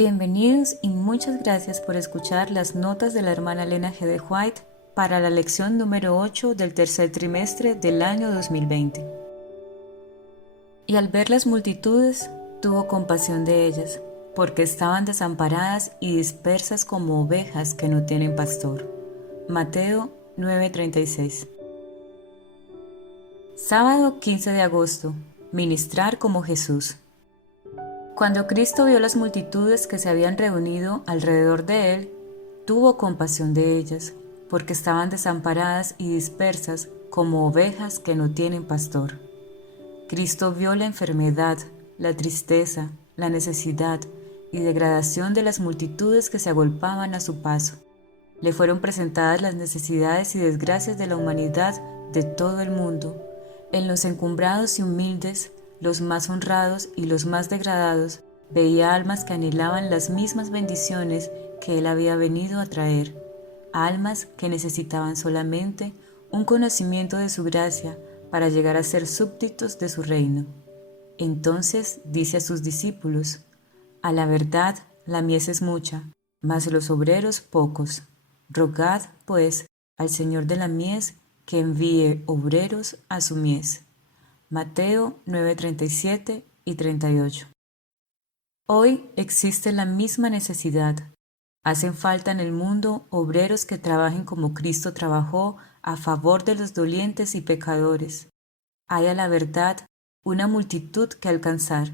Bienvenidos y muchas gracias por escuchar las notas de la hermana Elena G. de White para la lección número 8 del tercer trimestre del año 2020. Y al ver las multitudes, tuvo compasión de ellas, porque estaban desamparadas y dispersas como ovejas que no tienen pastor. Mateo 9:36. Sábado 15 de agosto. Ministrar como Jesús. Cuando Cristo vio las multitudes que se habían reunido alrededor de él, tuvo compasión de ellas, porque estaban desamparadas y dispersas como ovejas que no tienen pastor. Cristo vio la enfermedad, la tristeza, la necesidad y degradación de las multitudes que se agolpaban a su paso. Le fueron presentadas las necesidades y desgracias de la humanidad de todo el mundo. En los encumbrados y humildes, los más honrados y los más degradados, veía almas que anhelaban las mismas bendiciones que él había venido a traer, almas que necesitaban solamente un conocimiento de su gracia para llegar a ser súbditos de su reino. Entonces dice a sus discípulos: a la verdad, la mies es mucha, mas los obreros pocos. Rogad, pues, al Señor de la mies que envíe obreros a su mies. Mateo 9:37 y 38. Hoy existe la misma necesidad. Hacen falta en el mundo obreros que trabajen como Cristo trabajó a favor de los dolientes y pecadores. Hay a la verdad una multitud que alcanzar.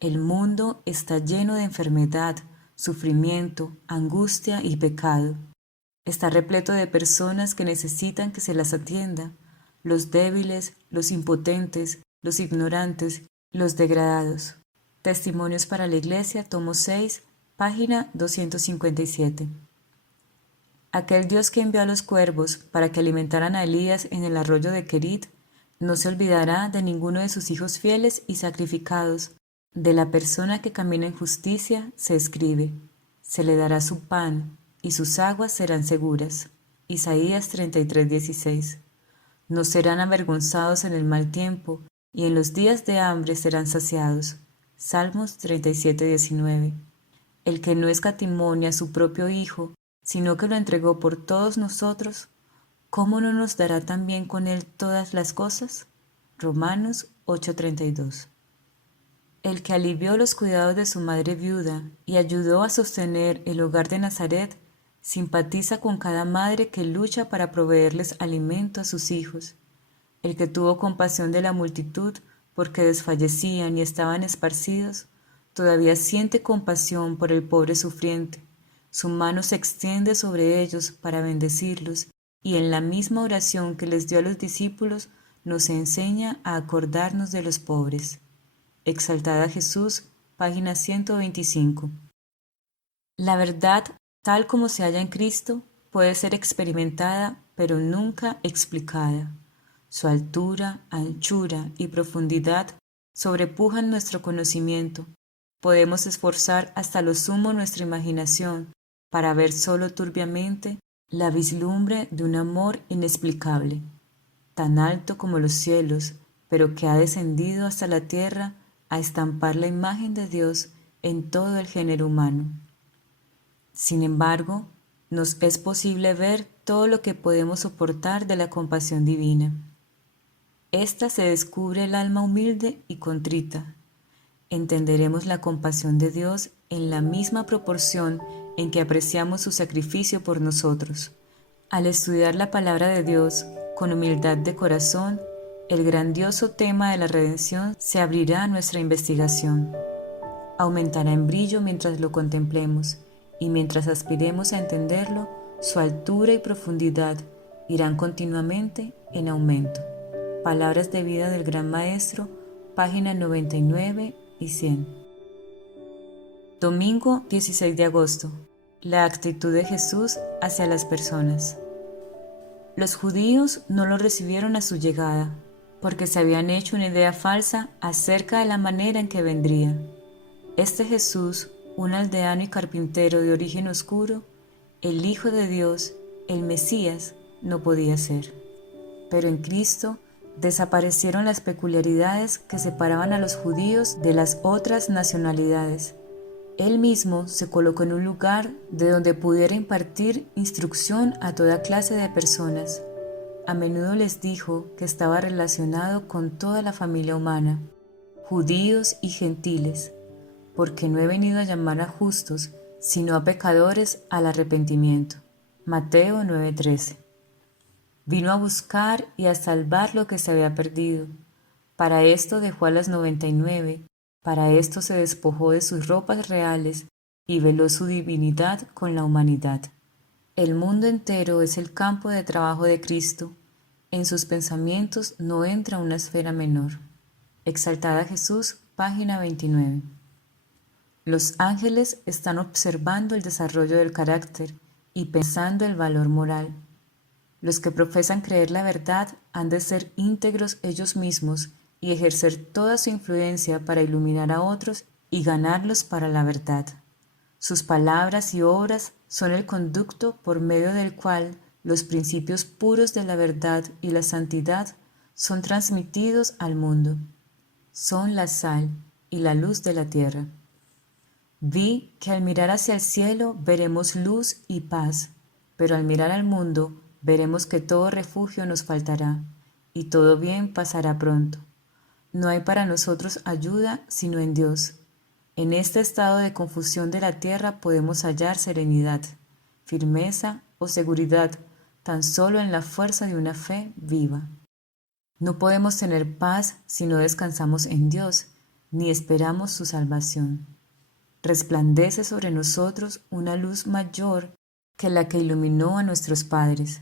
El mundo está lleno de enfermedad, sufrimiento, angustia y pecado. Está repleto de personas que necesitan que se las atienda, los débiles, los impotentes, los ignorantes, los degradados. Testimonios para la Iglesia, tomo 6, página 257. Aquel Dios que envió a los cuervos para que alimentaran a Elías en el arroyo de Querit, no se olvidará de ninguno de sus hijos fieles y sacrificados. De la persona que camina en justicia se escribe: se le dará su pan, y sus aguas serán seguras. Isaías 33:16. No serán avergonzados en el mal tiempo, y en los días de hambre serán saciados. Salmos 37:19. El que no escatimó a su propio Hijo, sino que lo entregó por todos nosotros, ¿cómo no nos dará también con él todas las cosas? Romanos 8:32. El que alivió los cuidados de su madre viuda y ayudó a sostener el hogar de Nazaret, simpatiza con cada madre que lucha para proveerles alimento a sus hijos. El que tuvo compasión de la multitud porque desfallecían y estaban esparcidos, todavía siente compasión por el pobre sufriente. Su mano se extiende sobre ellos para bendecirlos, y en la misma oración que les dio a los discípulos nos enseña a acordarnos de los pobres. Exaltada Jesús, página 125. La verdad, tal como se halla en Cristo, puede ser experimentada, pero nunca explicada. Su altura, anchura y profundidad sobrepujan nuestro conocimiento. Podemos esforzar hasta lo sumo nuestra imaginación para ver solo turbiamente la vislumbre de un amor inexplicable, tan alto como los cielos, pero que ha descendido hasta la tierra a estampar la imagen de Dios en todo el género humano. Sin embargo, nos es posible ver todo lo que podemos soportar de la compasión divina. Esta se descubre el alma humilde y contrita. Entenderemos la compasión de Dios en la misma proporción en que apreciamos su sacrificio por nosotros. Al estudiar la palabra de Dios con humildad de corazón, el grandioso tema de la redención se abrirá a nuestra investigación. Aumentará en brillo mientras lo contemplemos, y mientras aspiremos a entenderlo, su altura y profundidad irán continuamente en aumento. Palabras de vida del Gran Maestro, páginas 99 y 100. Domingo 16 de agosto. La actitud de Jesús hacia las personas. Los judíos no lo recibieron a su llegada, porque se habían hecho una idea falsa acerca de la manera en que vendría. Este Jesús, un aldeano y carpintero de origen oscuro, el Hijo de Dios, el Mesías, no podía ser. Pero en Cristo desaparecieron las peculiaridades que separaban a los judíos de las otras nacionalidades. Él mismo se colocó en un lugar de donde pudiera impartir instrucción a toda clase de personas. A menudo les dijo que estaba relacionado con toda la familia humana, judíos y gentiles, porque no he venido a llamar a justos, sino a pecadores al arrepentimiento. Mateo 9:13. Vino a buscar y a salvar lo que se había perdido. Para esto dejó a las 99, para esto se despojó de sus ropas reales y veló su divinidad con la humanidad. El mundo entero es el campo de trabajo de Cristo. En sus pensamientos no entra una esfera menor. Exaltada Jesús, página 29. Los ángeles están observando el desarrollo del carácter y pensando el valor moral. Los que profesan creer la verdad han de ser íntegros ellos mismos y ejercer toda su influencia para iluminar a otros y ganarlos para la verdad. Sus palabras y obras son el conducto por medio del cual los principios puros de la verdad y la santidad son transmitidos al mundo. Son la sal y la luz de la tierra. Vi que al mirar hacia el cielo veremos luz y paz, pero al mirar al mundo veremos que todo refugio nos faltará y todo bien pasará pronto. No hay para nosotros ayuda sino en Dios. En este estado de confusión de la tierra podemos hallar serenidad, firmeza o seguridad tan solo en la fuerza de una fe viva. No podemos tener paz si no descansamos en Dios, ni esperamos su salvación. Resplandece sobre nosotros una luz mayor que la que iluminó a nuestros padres.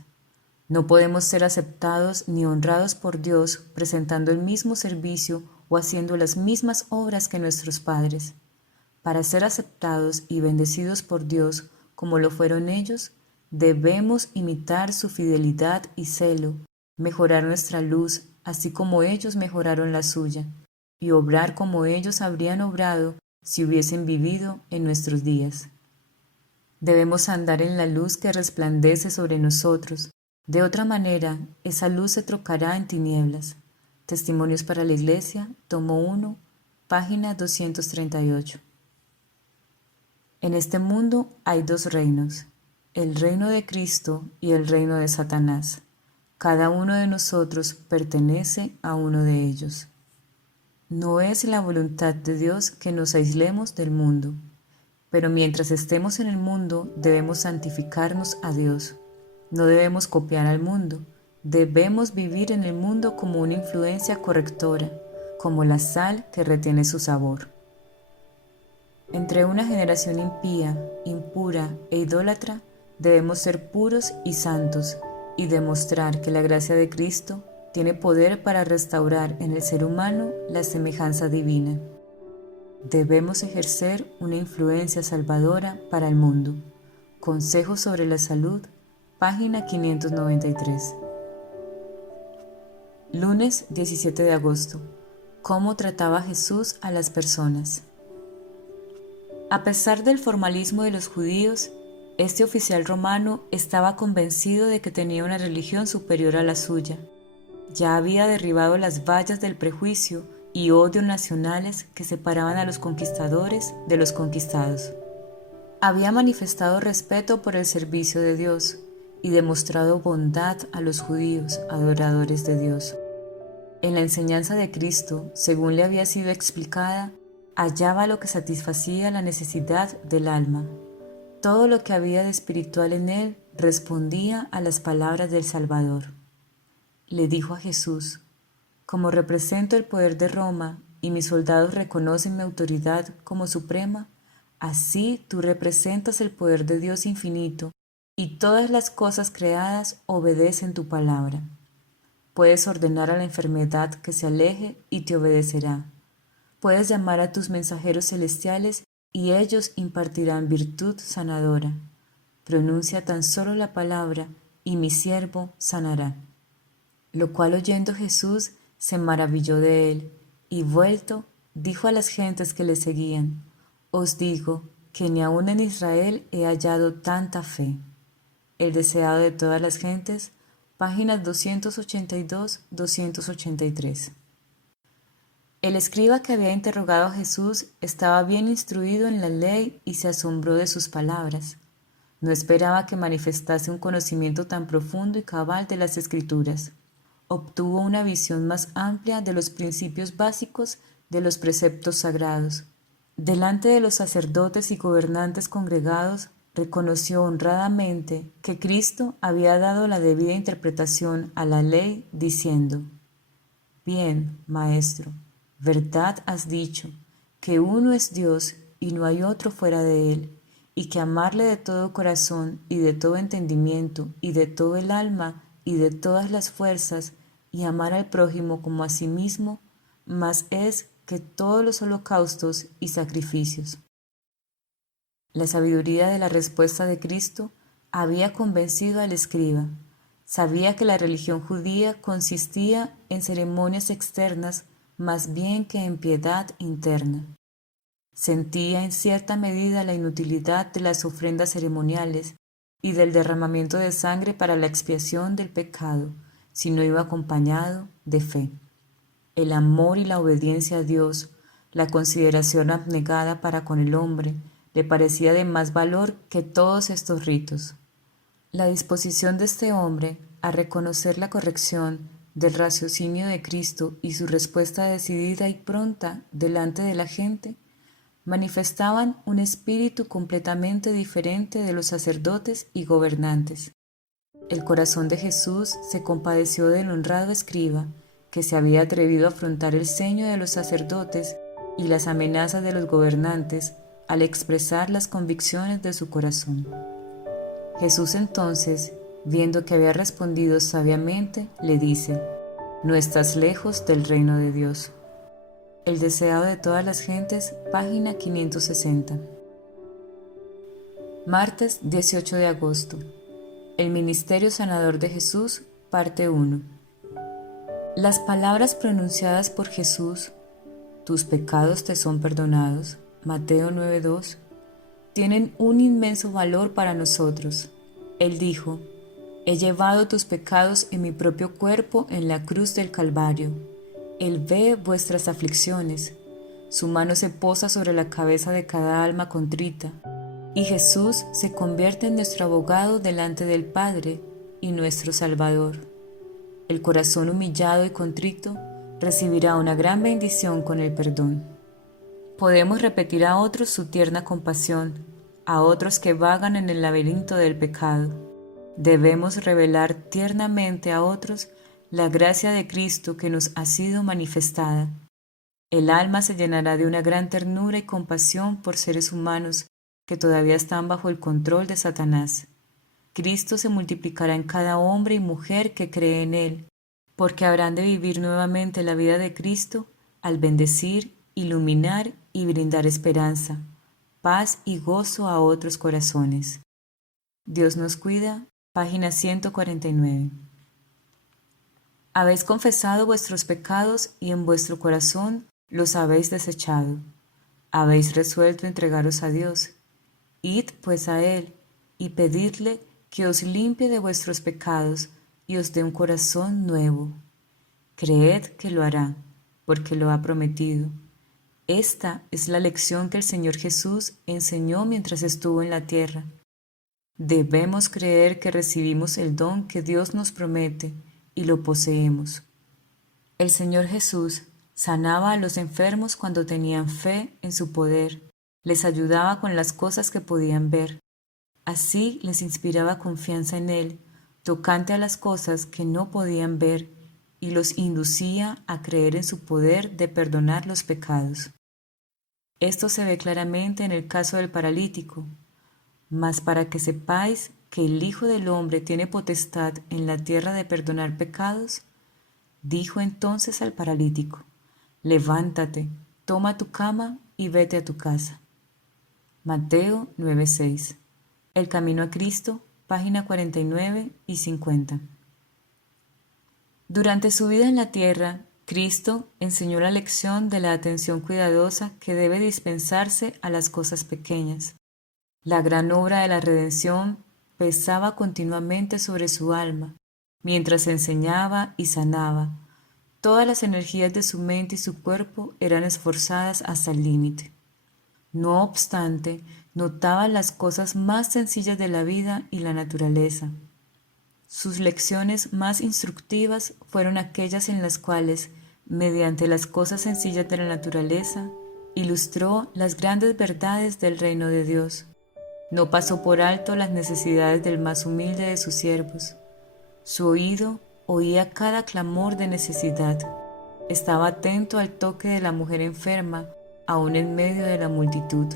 No podemos ser aceptados ni honrados por Dios presentando el mismo servicio o haciendo las mismas obras que nuestros padres. Para ser aceptados y bendecidos por Dios como lo fueron ellos, debemos imitar su fidelidad y celo, mejorar nuestra luz, así como ellos mejoraron la suya, y obrar como ellos habrían obrado si hubiesen vivido en nuestros días. Debemos andar en la luz que resplandece sobre nosotros. De otra manera, esa luz se trocará en tinieblas. Testimonios para la Iglesia, tomo 1, página 238. En este mundo hay dos reinos, el reino de Cristo y el reino de Satanás. Cada uno de nosotros pertenece a uno de ellos. No es la voluntad de Dios que nos aislemos del mundo, pero mientras estemos en el mundo debemos santificarnos a Dios. No debemos copiar al mundo, debemos vivir en el mundo como una influencia correctora, como la sal que retiene su sabor. Entre una generación impía, impura e idólatra, debemos ser puros y santos y demostrar que la gracia de Cristo tiene poder para restaurar en el ser humano la semejanza divina. Debemos ejercer una influencia salvadora para el mundo. Consejos sobre la salud, página 593. Lunes 17 de agosto. ¿Cómo trataba Jesús a las personas? A pesar del formalismo de los judíos, este oficial romano estaba convencido de que tenía una religión superior a la suya. Ya había derribado las vallas del prejuicio y odio nacionales que separaban a los conquistadores de los conquistados. Había manifestado respeto por el servicio de Dios y demostrado bondad a los judíos, adoradores de Dios. En la enseñanza de Cristo, según le había sido explicada, hallaba lo que satisfacía la necesidad del alma. Todo lo que había de espiritual en él respondía a las palabras del Salvador. Le dijo a Jesús: como represento el poder de Roma y mis soldados reconocen mi autoridad como suprema, así tú representas el poder de Dios infinito y todas las cosas creadas obedecen tu palabra. Puedes ordenar a la enfermedad que se aleje y te obedecerá. Puedes llamar a tus mensajeros celestiales y ellos impartirán virtud sanadora. Pronuncia tan solo la palabra y mi siervo sanará. Lo cual oyendo Jesús se maravilló de él y vuelto dijo a las gentes que le seguían: os digo que ni aun en Israel he hallado tanta fe. El deseado de todas las gentes, páginas 282-283. El escriba que había interrogado a Jesús estaba bien instruido en la ley y se asombró de sus palabras. No esperaba que manifestase un conocimiento tan profundo y cabal de las Escrituras. Obtuvo una visión más amplia de los principios básicos de los preceptos sagrados. Delante de los sacerdotes y gobernantes congregados, reconoció honradamente que Cristo había dado la debida interpretación a la ley, diciendo: Bien, Maestro, verdad has dicho, que uno es Dios y no hay otro fuera de él, y que amarle de todo corazón y de todo entendimiento y de todo el alma y de todas las fuerzas, y amar al prójimo como a sí mismo, más es que todos los holocaustos y sacrificios. La sabiduría de la respuesta de Cristo había convencido al escriba. Sabía que la religión judía consistía en ceremonias externas más bien que en piedad interna. Sentía en cierta medida la inutilidad de las ofrendas ceremoniales y del derramamiento de sangre para la expiación del pecado, si no iba acompañado de fe. El amor y la obediencia a Dios, la consideración abnegada para con el hombre, le parecía de más valor que todos estos ritos. La disposición de este hombre a reconocer la corrección del raciocinio de Cristo y su respuesta decidida y pronta delante de la gente manifestaban un espíritu completamente diferente de los sacerdotes y gobernantes. El corazón de Jesús se compadeció del honrado escriba que se había atrevido a afrontar el ceño de los sacerdotes y las amenazas de los gobernantes al expresar las convicciones de su corazón. Jesús entonces, viendo que había respondido sabiamente, le dice: No estás lejos del reino de Dios. El deseado de todas las gentes, página 560. Martes 18 de agosto. El ministerio sanador de Jesús, parte 1. Las palabras pronunciadas por Jesús, tus pecados te son perdonados, Mateo 9:2, tienen un inmenso valor para nosotros. Él dijo: He llevado tus pecados en mi propio cuerpo en la cruz del Calvario. Él ve vuestras aflicciones. Su mano se posa sobre la cabeza de cada alma contrita. Y Jesús se convierte en nuestro abogado delante del Padre y nuestro Salvador. El corazón humillado y contrito recibirá una gran bendición con el perdón. Podemos repetir a otros su tierna compasión, a otros que vagan en el laberinto del pecado. Debemos revelar tiernamente a otros la gracia de Cristo que nos ha sido manifestada. El alma se llenará de una gran ternura y compasión por seres humanos que todavía están bajo el control de Satanás. Cristo se multiplicará en cada hombre y mujer que cree en Él, porque habrán de vivir nuevamente la vida de Cristo al bendecir, iluminar y brindar esperanza, paz y gozo a otros corazones. Dios nos cuida, página 149. Habéis confesado vuestros pecados y en vuestro corazón los habéis desechado. Habéis resuelto entregaros a Dios. Id pues a Él y pedidle que os limpie de vuestros pecados y os dé un corazón nuevo. Creed que lo hará, porque lo ha prometido. Esta es la lección que el Señor Jesús enseñó mientras estuvo en la tierra. Debemos creer que recibimos el don que Dios nos promete y lo poseemos. El Señor Jesús sanaba a los enfermos cuando tenían fe en su poder, les ayudaba con las cosas que podían ver. Así les inspiraba confianza en Él, tocante a las cosas que no podían ver, y los inducía a creer en su poder de perdonar los pecados. Esto se ve claramente en el caso del paralítico. Mas para que sepáis que el Hijo del Hombre tiene potestad en la tierra de perdonar pecados, dijo entonces al paralítico: Levántate, toma tu cama y vete a tu casa. Mateo 9:6. El camino a Cristo, página 49 y 50. Durante su vida en la tierra, Cristo enseñó la lección de la atención cuidadosa que debe dispensarse a las cosas pequeñas. La gran obra de la redención pesaba continuamente sobre su alma, mientras enseñaba y sanaba, Todas las energías de su mente y su cuerpo eran esforzadas hasta el límite. No obstante, notaba las cosas más sencillas de la vida y la naturaleza. Sus lecciones más instructivas fueron aquellas en las cuales, mediante las cosas sencillas de la naturaleza, ilustró las grandes verdades del reino de Dios. No pasó por alto las necesidades del más humilde de sus siervos. Su oído oía cada clamor de necesidad. Estaba atento al toque de la mujer enferma, aún en medio de la multitud.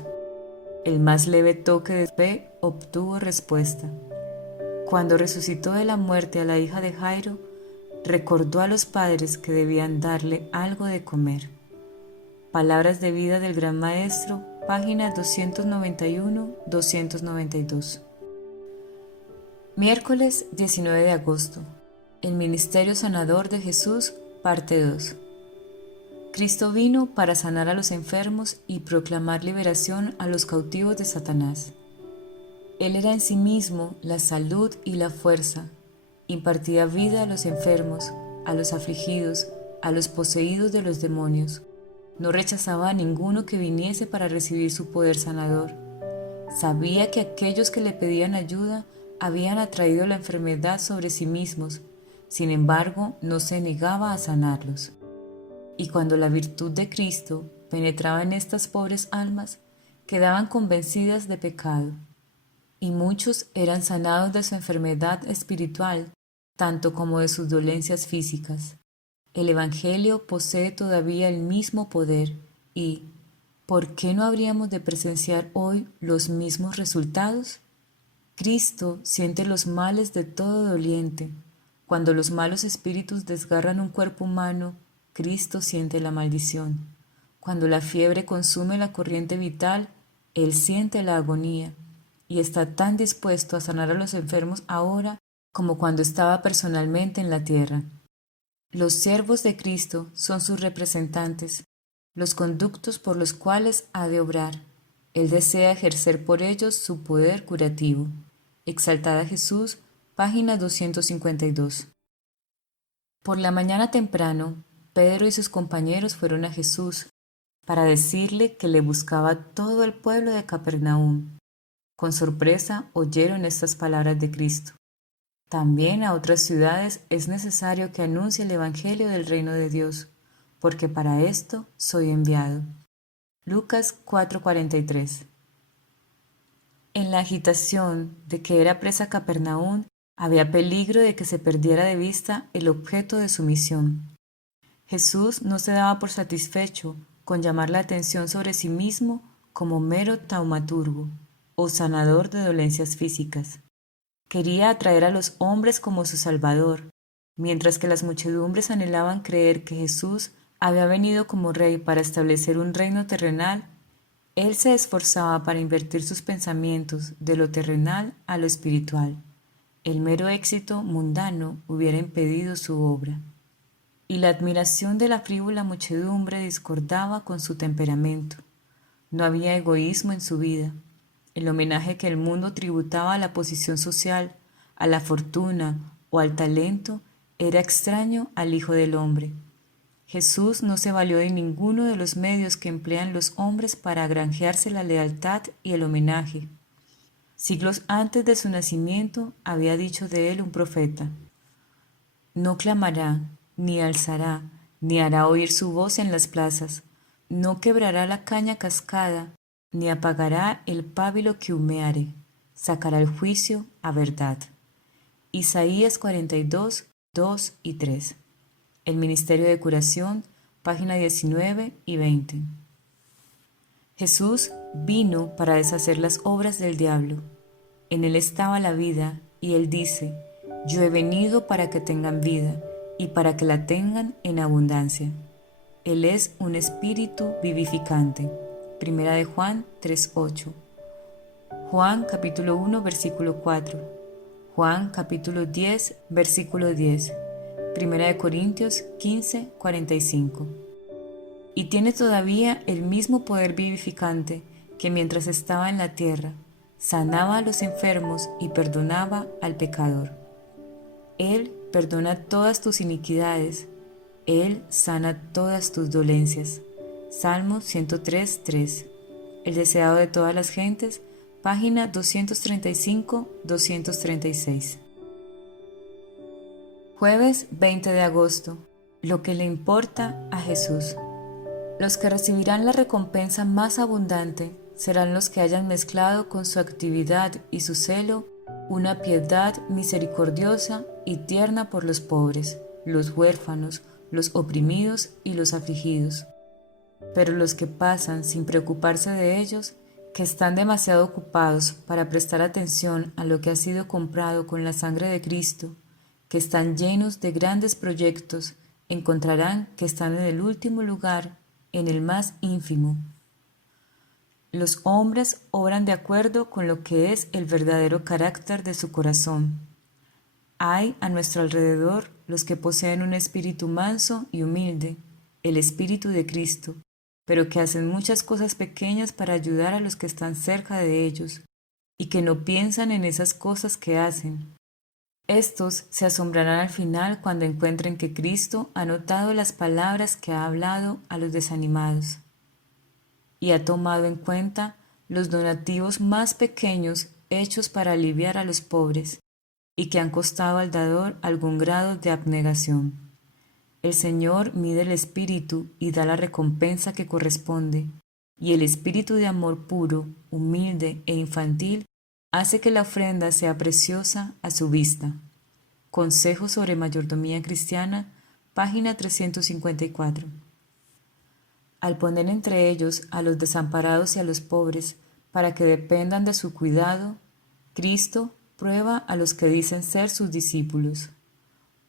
El más leve toque de fe obtuvo respuesta. Cuando resucitó de la muerte a la hija de Jairo, recordó a los padres que debían darle algo de comer. Palabras de vida del Gran Maestro, páginas 291-292. Miércoles 19 de agosto. El Ministerio Sanador de Jesús, parte 2. Cristo vino para sanar a los enfermos y proclamar liberación a los cautivos de Satanás. Él era en sí mismo la salud y la fuerza, impartía vida a los enfermos, a los afligidos, a los poseídos de los demonios. No rechazaba a ninguno que viniese para recibir su poder sanador. Sabía que aquellos que le pedían ayuda habían atraído la enfermedad sobre sí mismos, sin embargo, no se negaba a sanarlos. Y cuando la virtud de Cristo penetraba en estas pobres almas, quedaban convencidas de pecado. Y muchos eran sanados de su enfermedad espiritual, tanto como de sus dolencias físicas. El Evangelio posee todavía el mismo poder y, ¿por qué no habríamos de presenciar hoy los mismos resultados? Cristo siente los males de todo doliente. Cuando los malos espíritus desgarran un cuerpo humano, Cristo siente la maldición. Cuando la fiebre consume la corriente vital, Él siente la agonía y está tan dispuesto a sanar a los enfermos ahora como cuando estaba personalmente en la tierra. Los siervos de Cristo son sus representantes, los conductos por los cuales ha de obrar. Él desea ejercer por ellos su poder curativo. Exaltada Jesús, página 252. Por la mañana temprano, Pedro y sus compañeros fueron a Jesús para decirle que le buscaba todo el pueblo de Capernaum. Con sorpresa oyeron estas palabras de Cristo. También a otras ciudades es necesario que anuncie el Evangelio del reino de Dios, porque para esto soy enviado. Lucas 4:43. En la agitación de que era presa Capernaum, había peligro de que se perdiera de vista el objeto de su misión. Jesús no se daba por satisfecho con llamar la atención sobre sí mismo como mero taumaturgo o sanador de dolencias físicas. Quería atraer a los hombres como su Salvador, mientras que las muchedumbres anhelaban creer que Jesús había venido como rey para establecer un reino terrenal. Él se esforzaba para invertir sus pensamientos de lo terrenal a lo espiritual. El mero éxito mundano hubiera impedido su obra. Y la admiración de la frívola muchedumbre discordaba con su temperamento. No había egoísmo en su vida. El homenaje que el mundo tributaba a la posición social, a la fortuna o al talento era extraño al Hijo del Hombre. Jesús no se valió de ninguno de los medios que emplean los hombres para granjearse la lealtad y el homenaje. Siglos antes de su nacimiento había dicho de él un profeta: no clamará, ni alzará, ni hará oír su voz en las plazas, no quebrará la caña cascada, ni apagará el pábilo que humeare, sacará el juicio a verdad. Isaías 42, 2 y 3. El Ministerio de Curación, página 19 y 20. Jesús vino para deshacer las obras del diablo. En él estaba la vida, y él dice: yo he venido para que tengan vida, y para que la tengan en abundancia. Él es un espíritu vivificante. Primera de Juan 3:8. Juan capítulo 1 versículo 4. Juan capítulo 10 versículo 10. Primera de Corintios 15:45. Y tiene todavía el mismo poder vivificante que mientras estaba en la tierra, sanaba a los enfermos y perdonaba al pecador. Él perdona todas tus iniquidades. Él sana todas tus dolencias. Salmo 103:3. El deseado de todas las gentes, página 235-236. Jueves 20 de agosto. Lo que le importa a Jesús. Los que recibirán la recompensa más abundante serán los que hayan mezclado con su actividad y su celo una piedad misericordiosa y tierna por los pobres, los huérfanos, los oprimidos y los afligidos. Pero los que pasan sin preocuparse de ellos, que están demasiado ocupados para prestar atención a lo que ha sido comprado con la sangre de Cristo, que están llenos de grandes proyectos, encontrarán que están en el último lugar, en el más ínfimo. Los hombres obran de acuerdo con lo que es el verdadero carácter de su corazón. Hay a nuestro alrededor los que poseen un espíritu manso y humilde, el espíritu de Cristo, pero que hacen muchas cosas pequeñas para ayudar a los que están cerca de ellos, y que no piensan en esas cosas que hacen. Estos se asombrarán al final cuando encuentren que Cristo ha notado las palabras que ha hablado a los desanimados y ha tomado en cuenta los donativos más pequeños hechos para aliviar a los pobres y que han costado al dador algún grado de abnegación. El Señor mide el espíritu y da la recompensa que corresponde, y el espíritu de amor puro, humilde e infantil hace que la ofrenda sea preciosa a su vista. Consejo sobre mayordomía cristiana, página 354. Al poner entre ellos a los desamparados y a los pobres para que dependan de su cuidado, Cristo prueba a los que dicen ser sus discípulos.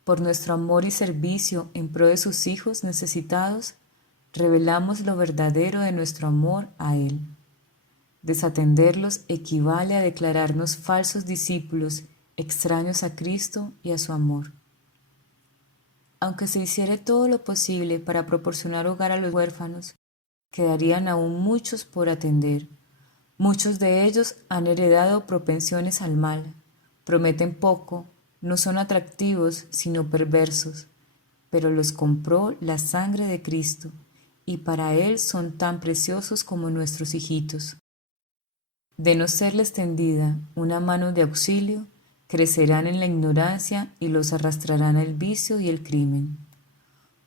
Por nuestro amor y servicio en pro de sus hijos necesitados, revelamos lo verdadero de nuestro amor a Él. Desatenderlos equivale a declararnos falsos discípulos, extraños a Cristo y a su amor. Aunque se hiciere todo lo posible para proporcionar hogar a los huérfanos, quedarían aún muchos por atender. Muchos de ellos han heredado propensiones al mal, prometen poco, no son atractivos sino perversos, pero los compró la sangre de Cristo, y para Él son tan preciosos como nuestros hijitos. De no serles tendida una mano de auxilio, crecerán en la ignorancia y los arrastrarán al vicio y el crimen.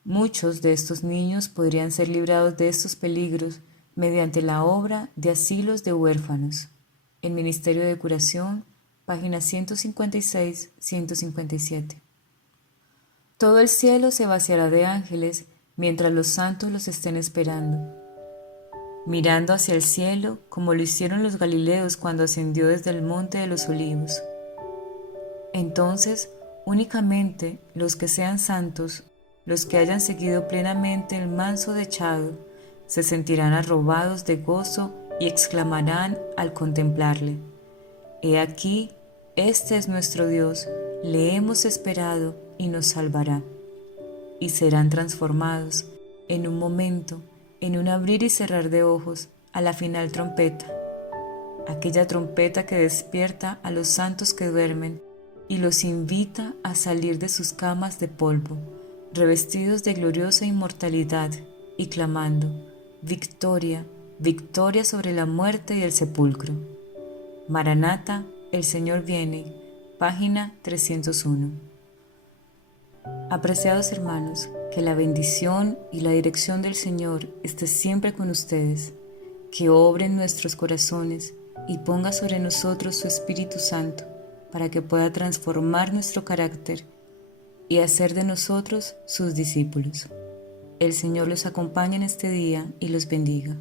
Muchos de estos niños podrían ser librados de estos peligros mediante la obra de asilos de huérfanos. El Ministerio de Curación, páginas 156-157. Todo el cielo se vaciará de ángeles mientras los santos los estén esperando, mirando hacia el cielo como lo hicieron los galileos cuando ascendió desde el monte de los olivos. Entonces, únicamente los que sean santos, los que hayan seguido plenamente el manso dechado, se sentirán arrobados de gozo y exclamarán al contemplarle: He aquí, este es nuestro Dios, le hemos esperado y nos salvará. Y serán transformados en un momento, en un abrir y cerrar de ojos, a la final trompeta, aquella trompeta que despierta a los santos que duermen y los invita a salir de sus camas de polvo, revestidos de gloriosa inmortalidad, y clamando: Victoria, victoria sobre la muerte y el sepulcro. Maranata, el Señor viene, página 301. Apreciados hermanos, que la bendición y la dirección del Señor esté siempre con ustedes, que obre en nuestros corazones y ponga sobre nosotros su Espíritu Santo, para que pueda transformar nuestro carácter y hacer de nosotros sus discípulos. El Señor los acompañe en este día y los bendiga.